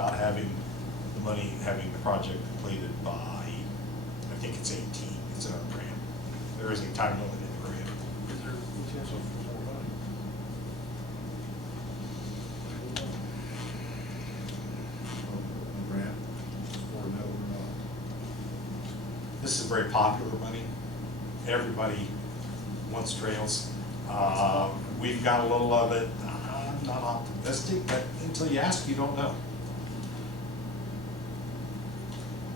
about having the money, having the project completed by, I think it's 18, it's in our grant. There is a time limit in the grant. Is there potential for more money? Grant, for no or not. This is very popular money. Everybody wants trails. We've got a little of it. I'm not optimistic, but until you ask, you don't know.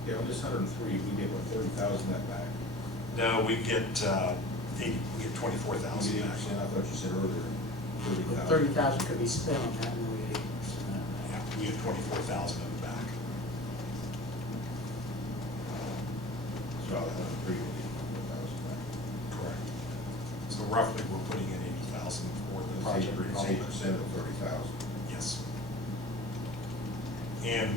Yeah, on this 103, we get what, 30,000 that back? No, we get 24,000 back. I thought you said earlier, 30,000. 30,000 could be spent on that, and we get 80%. Yeah, we get 24,000 of it back. So out of 103, we get 4,000 back. Correct. So roughly, we're putting in 80,000 for the project redevelopment. It's 8% of 30,000. Yes. And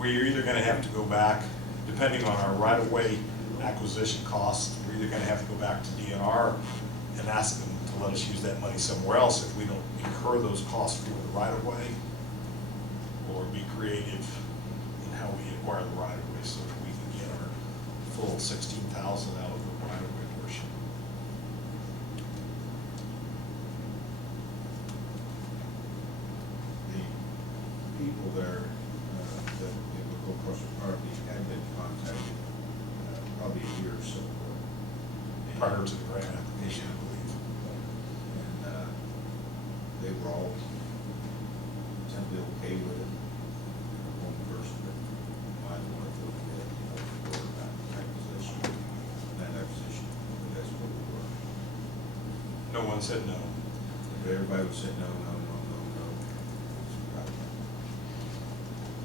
we're either gonna have to go back, depending on our right-of-way acquisition costs, we're either gonna have to go back to DNR and ask them to let us use that money somewhere else if we don't incur those costs for the right-of-way, or be creative in how we acquire the right-of-way so that we can get our full 16,000 out of the right-of-way portion. The people there that would go across the property had been contacted probably a year or so ago. Prior to the grant application, I believe. And they were all tentatively okay with it. One person that might want to go ahead, for that acquisition, but that's what we were. No one said no. Everybody would say no, no, no, no, no.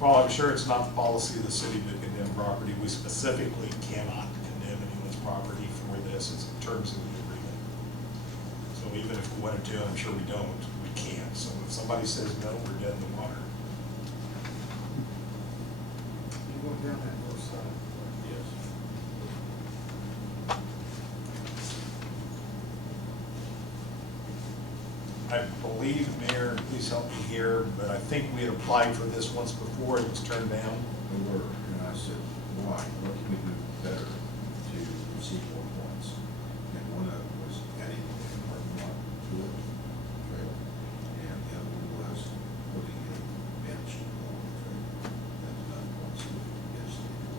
Well, I'm sure it's not the policy of the city to condemn property. We specifically cannot condemn anyone's property for this. It's in terms of the agreement. So even if we wanted to, I'm sure we don't, we can't. So if somebody says no, we're dead in the water. You going down that north side? Yes. I believe, Mayor, please help me here, but I think we had applied for this once before. It was turned down. We were, and I said, why? What can we do better to receive more points? And one of them was adding a parking lot to it, trail, and the other one was putting a bench along the trail. That's another point, so yes, they do.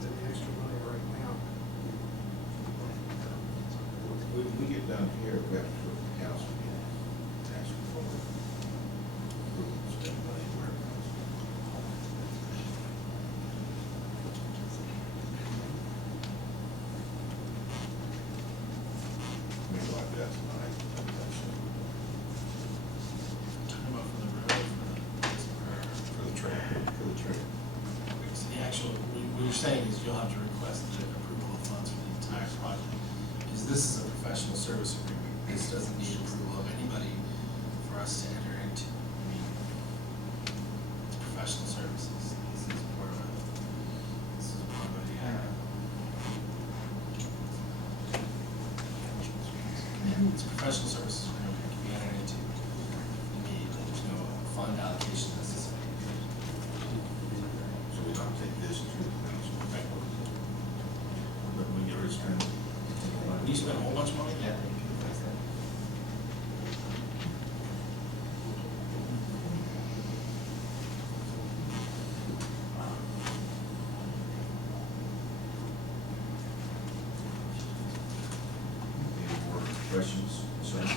The extra money right now. We get down here, we have to go to the council again, and ask for approval to spend money where it comes. Maybe like that tonight, that's Talking about for the road, For the trail. for the trail. so the actual, what you're saying is you'll have to request the approval of funds for the entire project. Because this is a professional service agreement, this doesn't need approval of anybody for us to enter into. I mean, it's professional services, this is part of it. This is part of it, yeah. It's a professional services agreement, it can be entered into immediately, there's no fund allocation necessary. So we don't take this to the council. But when you're spending. When you spend a whole bunch of money, yeah. Any more questions, concerns?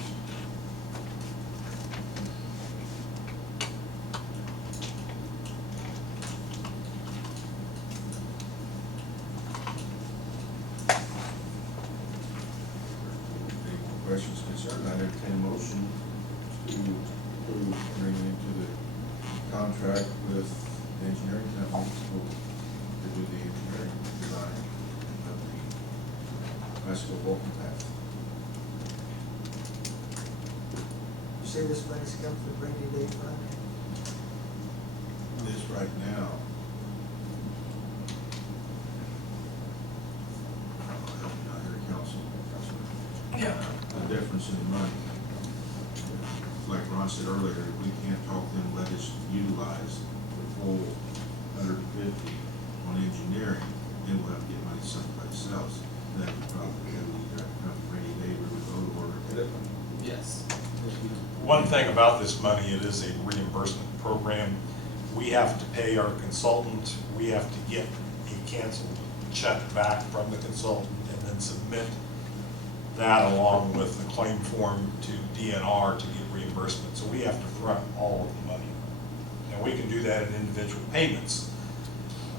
Any more questions, concerns? I entertain a motion to approve entering into the contract with the engineering company to do the engineering design of the bicycle walking path. You say this money's come from rainy day fund? This right now difference in money. Like Ron said earlier, we can't talk them, let us utilize the full 150 on engineering, then we'll have to get money someplace else. That would probably have to come rainy day, we would go to order. Yes. One thing about this money, it is a reimbursement program. We have to pay our consultant, we have to get a canceled check back from the consultant and then submit that along with the claim form to DNR to get reimbursement. So we have to front all of the money. And we can do that in individual payments,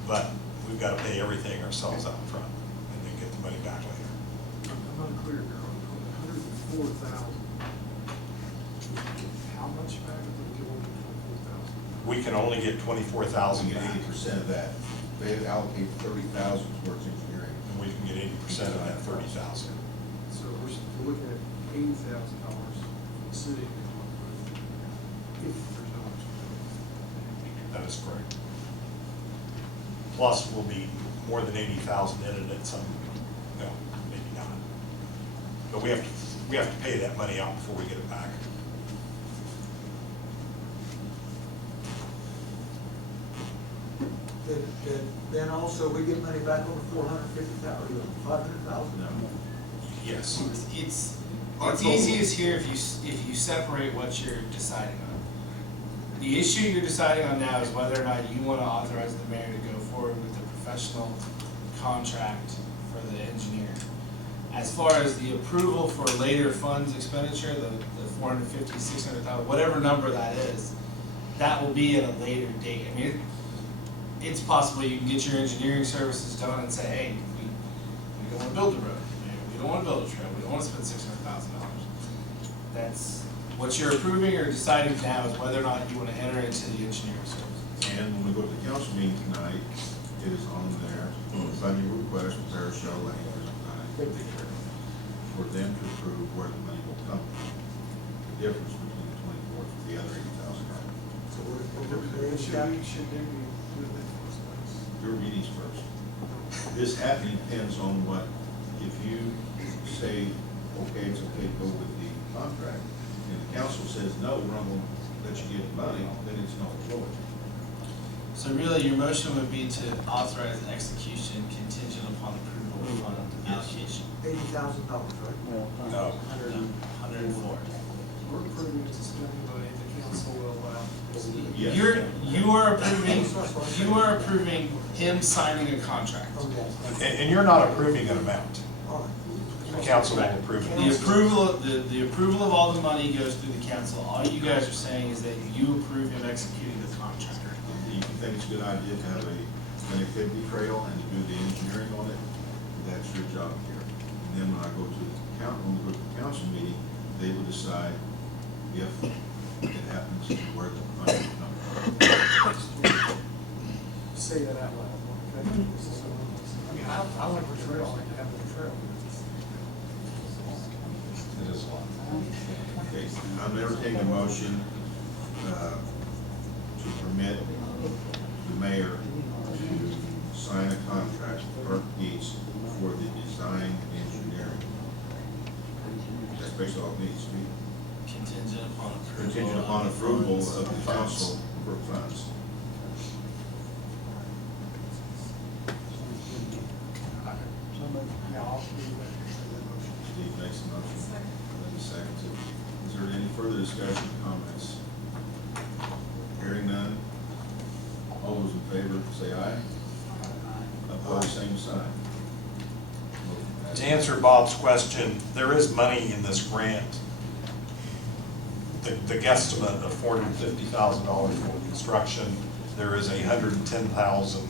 but we've got to pay everything ourselves out front and then get the money back later. I'm not clear, you're on 104,000. How much back if we go over 24,000? We can only get 24,000 We get back, 80% of that. They allocate 30,000 towards engineering. and we can get 80% of that 30,000. So we're looking at $80,000 from the city. If there's no much. That is correct. Plus, we'll be more than 80,000 in it at some, no, maybe not. But we have to pay that money out before we get it back. Then also we get money back on the 450,000, 500,000? No. Yes. It's easiest here if you separate what you're deciding on. The issue you're deciding on now is whether or not you want to authorize the mayor to go forward with the professional contract for the engineer. As far as the approval for later funds expenditure, the 450, 600,000, whatever number that is, that will be at a later date. I mean, it's possible you can get your engineering services done and say, hey, we don't want to build the road, we don't want to build a trail, we don't want to spend $600,000. That's what you're approving or deciding now is whether or not you want to enter into the engineering services. And when we go to the council meeting tonight, it is on there, funding request, Barachel Lane, for them to approve where the money will come from. The difference between the 24 and the other 80,000. So we're Should they be with it first place? Your meetings first. This happening depends on what, if you say, okay, it's okay to go with the contract, and the council says, no, we're not going to let you get the money, then it's not void. So really, your motion would be to authorize the execution contingent upon approval of fund allocation. $80,000, right? No. 104. We're approving to spend money the council will allow. Yes. You are approving him signing a contract. Okay. And you're not approving an amount. All right. The council will approve it. The approval of all the money goes through the council. All you guys are saying is that you approve him executing the contract. You think it's a good idea to have a connectivity trail and to do the engineering on it, that's your job here. And then when we go to the council meeting, they will decide if it happens and where the money will come from. Say that out loud, okay? I mean, I like the trail, I like to have the trail. It is a lot. Okay, I'm entertaining a motion to permit the mayor to sign a contract for needs for the design engineering. That's basically all it needs to be. Contingent upon approval. Contingent upon approval of the council for funds. Yeah, I'll do that motion. Steve makes the motion. Linda seconds it. Is there any further discussion, comments? Hearing none. All those in favor, say aye. Opposed, same sign. Motion passes. To answer Bob's question, there is money in this grant. The guesstimate of $450,000 for construction, there is $110,000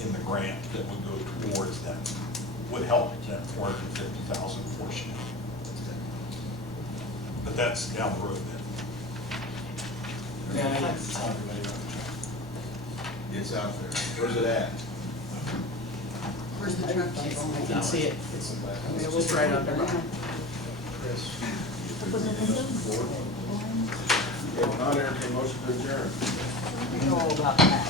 in the grant that would go towards that, would help that $450,000 portion. But that's down the road then. Yeah, I have to tell everybody about the track. It's out there. Where's it at? Where's the truck? You can see it. It's just right under mine. Anything else before? If not, entertain motion to adjourn. We know all about that.